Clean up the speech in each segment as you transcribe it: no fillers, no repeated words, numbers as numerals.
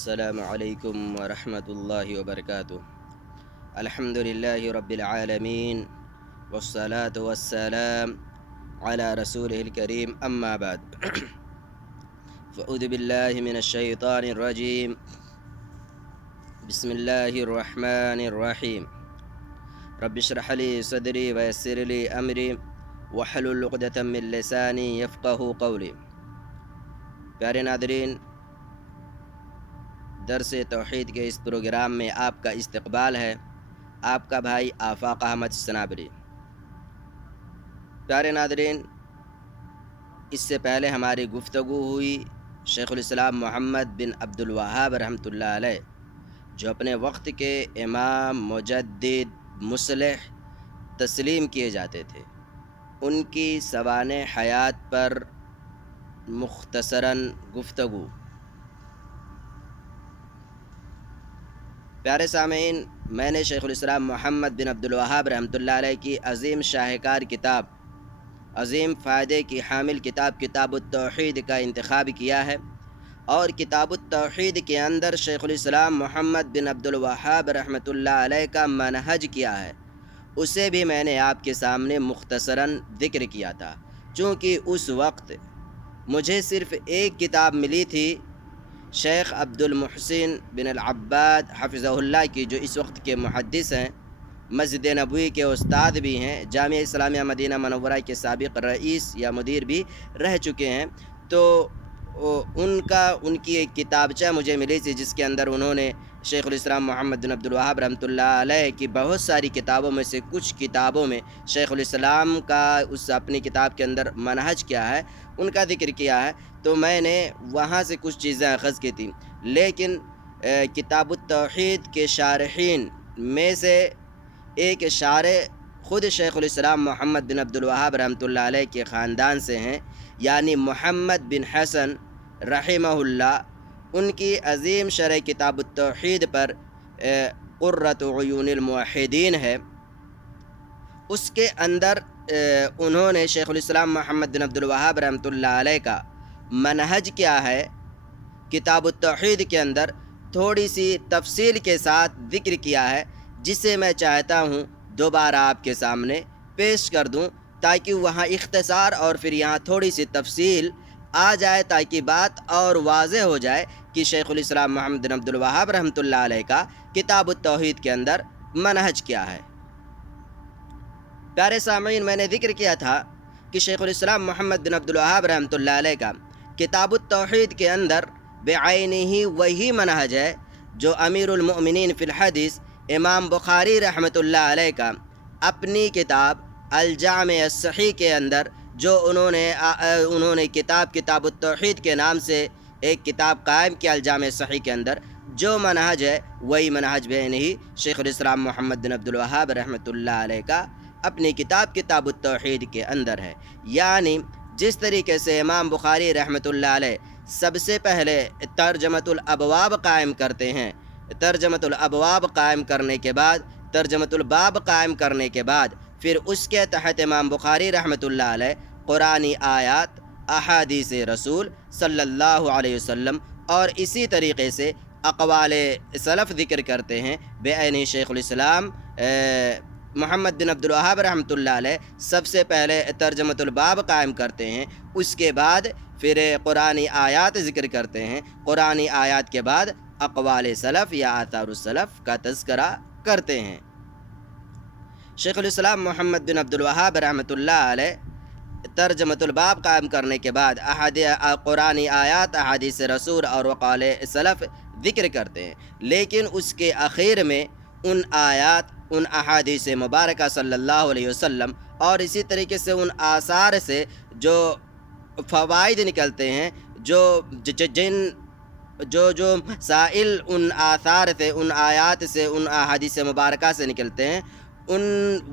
السلام علیکم ورحمۃ اللہ وبرکاتہ۔ الحمد للہ رب العالمین والصلاة والسلام علی رسولہ الکریم، اما بعد فاعوذ باللہ من الشیطان الرجیم، بسم اللہ الرحمن الرحیم۔ رب اشرح لی صدری ویسر لی امری واحلل عقدۃ من لسانی یفقہوا قولی۔ پیارے ناظرین، درس توحید کے اس پروگرام میں آپ کا استقبال ہے۔ آپ کا بھائی آفاق احمد سنابری۔ پیارے ناظرین، اس سے پہلے ہماری گفتگو ہوئی شیخ الاسلام محمد بن عبد الوہاب رحمۃ اللہ علیہ، جو اپنے وقت کے امام، مجدد، مصلح تسلیم کیے جاتے تھے، ان کی سوانح حیات پر مختصراً گفتگو۔ پیارے سامعین، میں نے شیخ الاسلام محمد بن عبد الوہاب رحمۃ اللہ علیہ کی عظیم شاہکار کتاب، عظیم فائدے کی حامل کتاب کتاب التوحید کا انتخاب کیا ہے، اور کتاب التوحید کے اندر شیخ الاسلام محمد بن عبد الوہاب رحمۃ اللہ علیہ کا منہج کیا ہے، اسے بھی میں نے آپ کے سامنے مختصراً ذکر کیا تھا۔ چونکہ اس وقت مجھے صرف ایک کتاب ملی تھی شیخ عبد المحسن بن العباد حفظہ اللہ کی، جو اس وقت کے محدث ہیں، مسجد نبوی کے استاد بھی ہیں، جامعہ اسلامیہ مدینہ منورہ کے سابق رئیس یا مدیر بھی رہ چکے ہیں۔ تو ان کی ایک کتابچہ مجھے ملی تھی، جس کے اندر انہوں نے شیخ الاسلام محمد بن عبد الوہاب رحمۃ اللہ علیہ کی بہت ساری کتابوں میں سے کچھ کتابوں میں شیخ الاسلام کا اس اپنی کتاب کے اندر منہج کیا ہے، ان کا ذکر کیا ہے۔ تو میں نے وہاں سے کچھ چیزیں اخذ کی تھیں، لیکن کتاب التوحید کے شارحین میں سے ایک شارح خود شیخ الاسلام محمد بن عبد الوہاب رحمۃ اللہ علیہ کے خاندان سے ہیں، یعنی محمد بن حسن رحمہ اللہ۔ ان کی عظیم شرح کتاب التوحید پر قرۃ عیون الموحدین ہے، اس کے اندر انہوں نے شیخ الاسلام محمد بن عبد الوہاب رحمۃ اللہ علیہ کا منہج کیا ہے، کتاب التوحید کے اندر تھوڑی سی تفصیل کے ساتھ ذکر کیا ہے، جسے میں چاہتا ہوں دوبارہ آپ کے سامنے پیش کر دوں، تاکہ وہاں اختصار اور پھر یہاں تھوڑی سی تفصیل آ جائے، تاکہ بات اور واضح ہو جائے کہ شیخ الاسلام محمد بن عبد الوہاب رحمۃ اللہ علیہ کا کتاب التوحید کے اندر منہج کیا ہے۔ پیارے سامعین، میں نے ذکر کیا تھا کہ شیخ الاسلام محمد بن عبد الوہاب رحمۃ اللہ علیہ کا کتاب التوحید کے اندر بعینہ ہی وہی منہج ہے جو امیر المؤمنین فی الحدیث امام بخاری رحمۃ اللہ علیہ کا اپنی کتاب الجامع الصحیح کے اندر، جو انہوں نے کتاب التوحید کے نام سے ایک کتاب قائم کیا، الجامع الصحیح کے اندر جو منہج ہے، وہی منہج بعینہ ہی شیخ الاسلام محمد بن عبد الوہاب رحمۃ اللہ علیہ کا اپنی کتاب التوحید کے اندر ہے۔ یعنی جس طریقے سے امام بخاری رحمۃ اللہ علیہ سب سے پہلے ترجمۃ الابواب قائم کرتے ہیں، ترجمۃ الابواب قائم کرنے کے بعد، ترجمۃ الباب قائم کرنے کے بعد، پھر اس کے تحت امام بخاری رحمۃ اللہ علیہ قرآنی آیات، احادیث رسول صلی اللہ علیہ وسلم اور اسی طریقے سے اقوال سلف ذکر کرتے ہیں۔ بعینہ شیخ الاسلام محمد بن عبد الوہاب رحمۃ اللہ علیہ سب سے پہلے ترجمۃ الباب قائم کرتے ہیں، اس کے بعد پھر قرآنی آیات ذکر کرتے ہیں، قرآنی آیات کے بعد اقوال سلف یا آثار السلف کا تذکرہ کرتے ہیں۔ شیخ الاسلام محمد بن عبد الوہاب رحمۃ اللہ علیہ ترجمۃ الباب قائم کرنے کے بعد قرآنی آیات، احادیث رسول اور اقوال سلف ذکر کرتے ہیں، لیکن اس کے اخیر میں ان آیات، ان احادیث مبارکہ صلی اللہ علیہ وسلم اور اسی طریقے سے ان آثار سے جو فوائد نکلتے ہیں، جو مسائل ان آثار سے، ان آیات سے، ان احادیث مبارکہ سے نکلتے ہیں،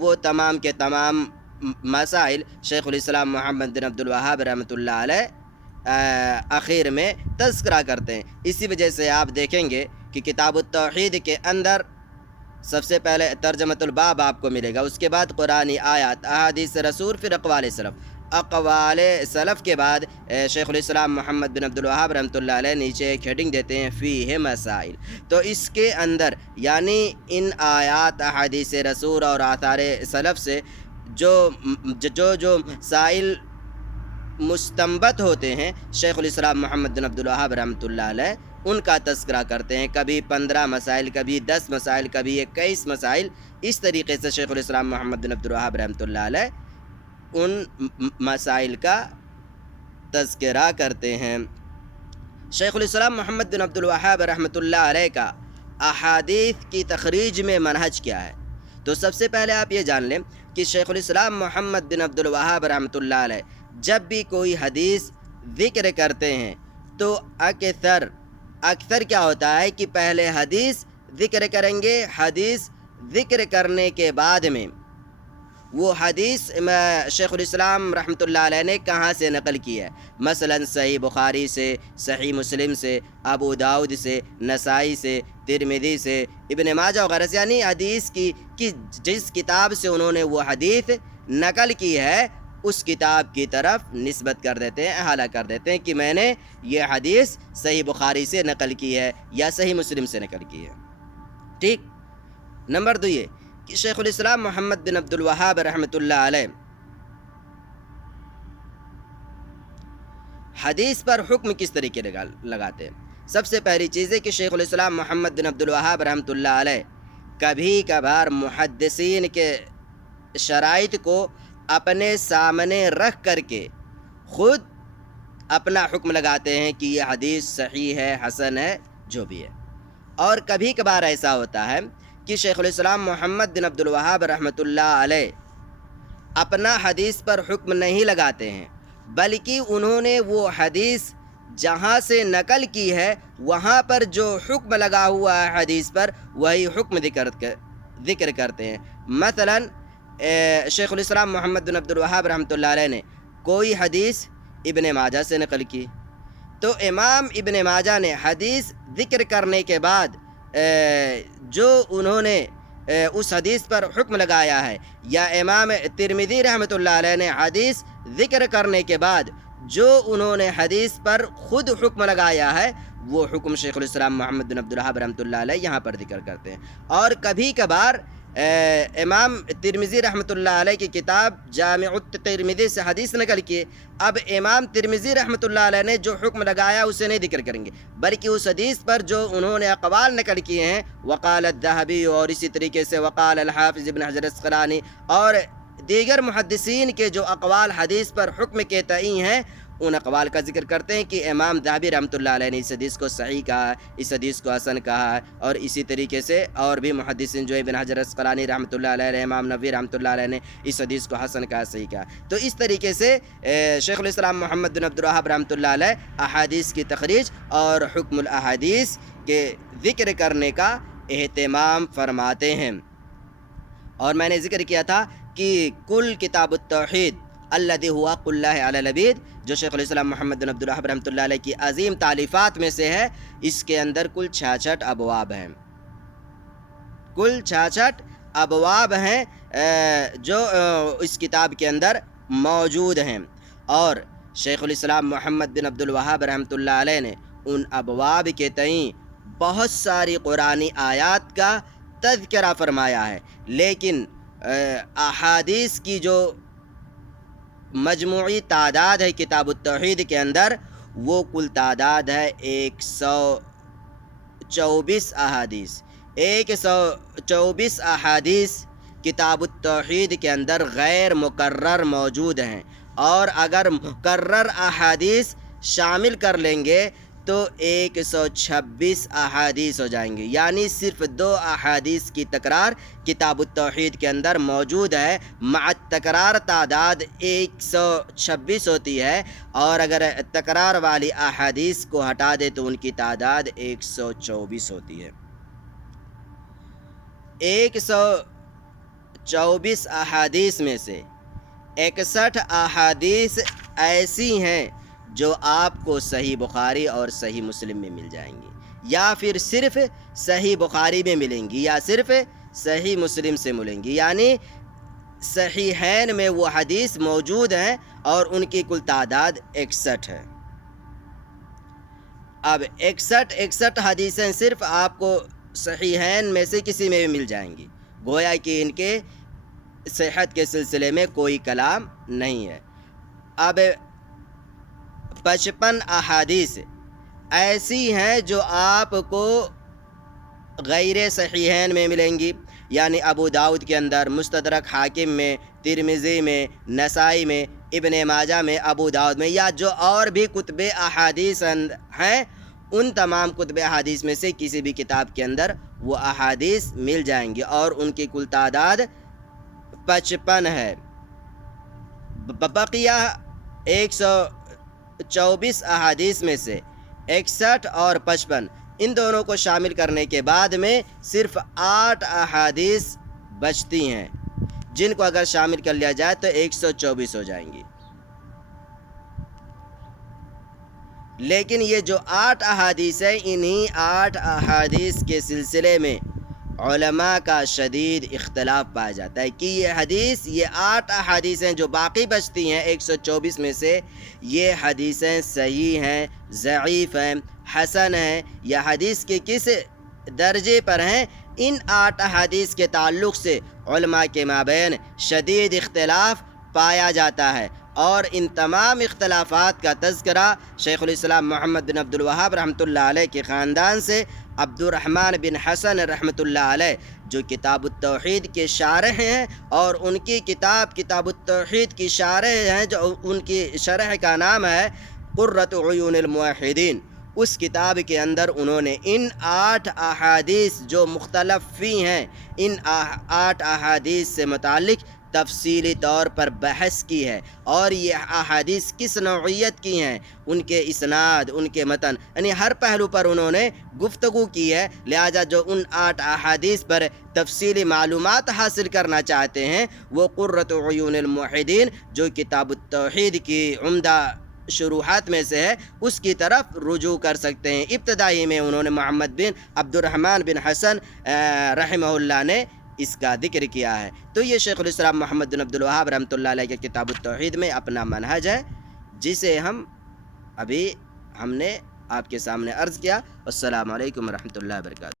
وہ تمام کے تمام مسائل شیخ الاسلام محمد بن عبد الوہاب رحمۃ اللہ علیہ اخیر میں تذکرہ کرتے ہیں۔ اسی وجہ سے آپ دیکھیں گے کہ کتاب التوحید کے اندر سب سے پہلے ترجمۃ الباب آپ کو ملے گا، اس کے بعد قرآنی آیات، احادیث رسول، پھر اقوال سلف۔ اقوال سلف کے بعد شیخ الاسلام محمد بن عبد الوہاب رحمۃ اللہ علیہ نیچے ایک ہیڈنگ دیتے ہیں فیہ مسائل. تو اس کے اندر یعنی ان آیات احادیث رسول اور آثار سلف سے جو مسائل مستنبت ہوتے ہیں شیخ الاسلام محمد بن عبد الوہاب رحمۃ اللہ علیہ ان کا تذکرہ کرتے ہیں. کبھی 15 مسائل، کبھی 10 مسائل، کبھی 21 مسائل. اس طریقے سے شیخ الاسلام محمد بن عبد الوہاب رحمۃ اللہ علیہ ان مسائل کا تذکرہ کرتے ہیں. شیخ الاسلام محمد بن عبد الوہاب رحمۃ اللہ علیہ کا احادیث کی تخریج میں منہج کیا ہے؟ تو سب سے پہلے آپ یہ جان لیں کہ شیخ الاسلام محمد بن عبد الوہاب رحمۃ اللہ علیہ جب بھی کوئی حدیث ذکر کرتے ہیں تو اکثر کیا ہوتا ہے کہ پہلے حدیث ذکر کریں گے. حدیث ذکر کرنے کے بعد میں وہ حدیث شیخ الاسلام رحمۃ اللہ علیہ نے کہاں سے نقل کی ہے، مثلا صحیح بخاری سے، صحیح مسلم سے، ابو داؤد سے، نسائی سے، ترمذی سے، ابن ماجہ وغیرہ سے، یعنی حدیث کی جس کتاب سے انہوں نے وہ حدیث نقل کی ہے اس کتاب کی طرف نسبت کر دیتے ہیں، احالہ کر دیتے ہیں کہ میں نے یہ حدیث صحیح بخاری سے نقل کی ہے یا صحیح مسلم سے نقل کی ہے. ٹھیک. نمبر 2 یہ کہ شیخ الاسلام محمد بن عبد الوہاب رحمۃ اللہ علیہ حدیث پر حکم کس طریقے لگاتے ہیں. سب سے پہلی چیز ہے کہ شیخ الاسلام محمد بن عبد الوہاب رحمۃ اللہ علیہ کبھی کبھار محدثین کے شرائط کو اپنے سامنے رکھ کر کے خود اپنا حکم لگاتے ہیں کہ یہ حدیث صحیح ہے، حسن ہے، جو بھی ہے. اور کبھی کبھار ایسا ہوتا ہے کہ شیخ الاسلام محمد بن عبد الوہاب رحمۃ اللہ علیہ اپنا حدیث پر حکم نہیں لگاتے ہیں، بلکہ انہوں نے وہ حدیث جہاں سے نقل کی ہے وہاں پر جو حکم لگا ہوا ہے حدیث پر وہی حکم ذکر کرتے ہیں. مثلا شیخ الاسلام محمد بن عبد الوہاب رحمۃ اللہ علیہ نے کوئی حدیث ابن ماجہ سے نقل کی، تو امام ابن ماجہ نے حدیث ذکر کرنے کے بعد جو انہوں نے اس حدیث پر حکم لگایا ہے، یا امام ترمذی رحمۃ اللہ علیہ نے حدیث ذکر کرنے کے بعد جو انہوں نے حدیث پر خود حکم لگایا ہے وہ حکم شیخ الاسلام محمد بن عبد الوہاب رحمۃ اللہ علیہ یہاں پر ذکر کرتے ہیں. اور کبھی کبھار امام ترمذی رحمۃ اللہ علیہ کی کتاب جامع الترمذی سے حدیث نقل کی، اب امام ترمذی رحمۃ اللہ علیہ نے جو حکم لگایا اسے نہیں ذکر کریں گے، بلکہ اس حدیث پر جو انہوں نے اقوال نقل کیے ہیں، وقال الذہبی اور اسی طریقے سے وقال الحافظ ابن حجر العسقلانی اور دیگر محدثین کے جو اقوال حدیث پر حکم کے تعین ہیں ان اقوال کا ذکر کرتے ہیں کہ امام ذہبی رحمۃ اللہ علیہ نے اس حدیث کو صحیح کہا ہے، اس حدیث کو حسن کہا ہے، اور اسی طریقے سے اور بھی محدثین جو ابن حجر العسقلانی رحمۃ اللہ علیہ، امام نووی رحمۃ اللہ علیہ نے اس حدیث کو حسن کہا، صحیح کہا. تو اس طریقے سے شیخ الاسلام محمد بن عبد الوہاب رحمۃ اللہ علیہ احادیث کی تخریج اور حکم الاحادیث کے ذکر کرنے کا اہتمام فرماتے ہیں. اور میں نے ذکر کیا تھا کہ کل کتاب التوحید الذی هو حق اللہ علی العبید جو شیخ الاسلام محمد بن عبد الوہاب رحمۃ اللہ علیہ کی عظیم تالیفات میں سے ہے، اس کے اندر کل 66 ابواب ہیں. کل 66 ابواب ہیں جو اس کتاب کے اندر موجود ہیں، اور شیخ الاسلام محمد بن عبد الوہاب رحمۃ اللہ علیہ نے ان ابواب کے تئیں بہت ساری قرآنی آیات کا تذکرہ فرمایا ہے، لیکن احادیث کی جو مجموعی تعداد ہے کتاب التوحید کے اندر وہ کل تعداد ہے 124 احادیث. 124 احادیث کتاب التوحید کے اندر غیر مکرر موجود ہیں، اور اگر مکرر احادیث شامل کر لیں گے تو 126 احادیث ہو جائیں گے. یعنی صرف 2 احادیث کی تکرار کتاب التوحید کے اندر موجود ہے، مع تکرار تعداد 126 ہوتی ہے، اور اگر تکرار والی احادیث کو ہٹا دے تو ان کی تعداد 124 ہوتی ہے. 124 احادیث میں سے 61 احادیث ایسی ہیں جو آپ کو صحیح بخاری اور صحیح مسلم میں مل جائیں گی، یا پھر صرف صحیح بخاری میں ملیں گی، یا صرف صحیح مسلم سے ملیں گی. یعنی صحیحین میں وہ حدیث موجود ہیں اور ان کی کل تعداد 61 ہے۔ اب 61 حدیثیں صرف آپ کو صحیحین میں سے کسی میں بھی مل جائیں گی، گویا کہ ان کے صحت کے سلسلے میں کوئی کلام نہیں ہے۔ اب 55 احادیث ایسی ہیں جو آپ کو غیر صحیحین میں ملیں گی، یعنی ابو داؤد کے اندر، مستدرک حاکم میں، ترمذی میں، نسائی میں، ابن ماجہ میں، ابو داؤد میں، یا جو اور بھی کتب احادیث ہیں، ان تمام کتب احادیث میں سے کسی بھی کتاب کے اندر وہ احادیث مل جائیں گی اور ان کی کل تعداد 55 ہے۔ بقیہ 124 احادیث میں سے 61 اور 55 ان دونوں کو شامل کرنے کے بعد میں صرف 8 احادیث بچتی ہیں، جن کو اگر شامل کر لیا جائے تو 124 ہو جائیں گی۔ لیکن یہ جو 8 احادیث ہیں، انہی 8 احادیث کے سلسلے میں علماء کا شدید اختلاف پایا جاتا ہے کہ یہ 8 احادیث ہیں جو باقی بچتی ہیں 124 میں سے، یہ حدیثیں صحیح ہیں، ضعیف ہیں، حسن ہیں، یا حدیث کے کس درجے پر ہیں۔ ان 8 احادیث کے تعلق سے علماء کے مابین شدید اختلاف پایا جاتا ہے، اور ان تمام اختلافات کا تذکرہ شیخ الاسلام محمد بن عبد الوہاب رحمۃ اللہ علیہ کے خاندان سے عبد الرحمن بن حسن رحمۃ اللہ علیہ، جو کتاب التوحید کے شارح ہیں، اور ان کی کتاب التوحید کی شارح ہیں، جو ان کی شرح کا نام ہے قرۃ عیون الموحدین، اس کتاب کے اندر انہوں نے ان 8 احادیث جو مختلف فی ہیں، ان 8 احادیث سے متعلق تفصیلی طور پر بحث کی ہے، اور یہ احادیث کس نوعیت کی ہیں، ان کے اسناد، ان کے متن، یعنی ہر پہلو پر انہوں نے گفتگو کی ہے۔ لہذا جو ان 8 احادیث پر تفصیلی معلومات حاصل کرنا چاہتے ہیں، وہ قرۃ عیون الموحدین جو کتاب التوحید کی عمدہ شروحات میں سے ہے، اس کی طرف رجوع کر سکتے ہیں۔ ابتدائی میں انہوں نے محمد بن عبد الرحمن بن حسن رحمہ اللہ نے اس کا ذکر کیا ہے۔ تو یہ شیخ الاسلام محمد بن عبد الوہاب رحمۃ اللہ علیہ کے کتاب التوحید میں اپنا منہج ہے، جسے ہم نے آپ کے سامنے عرض کیا۔ السلام علیکم ورحمۃ اللہ وبرکاتہ۔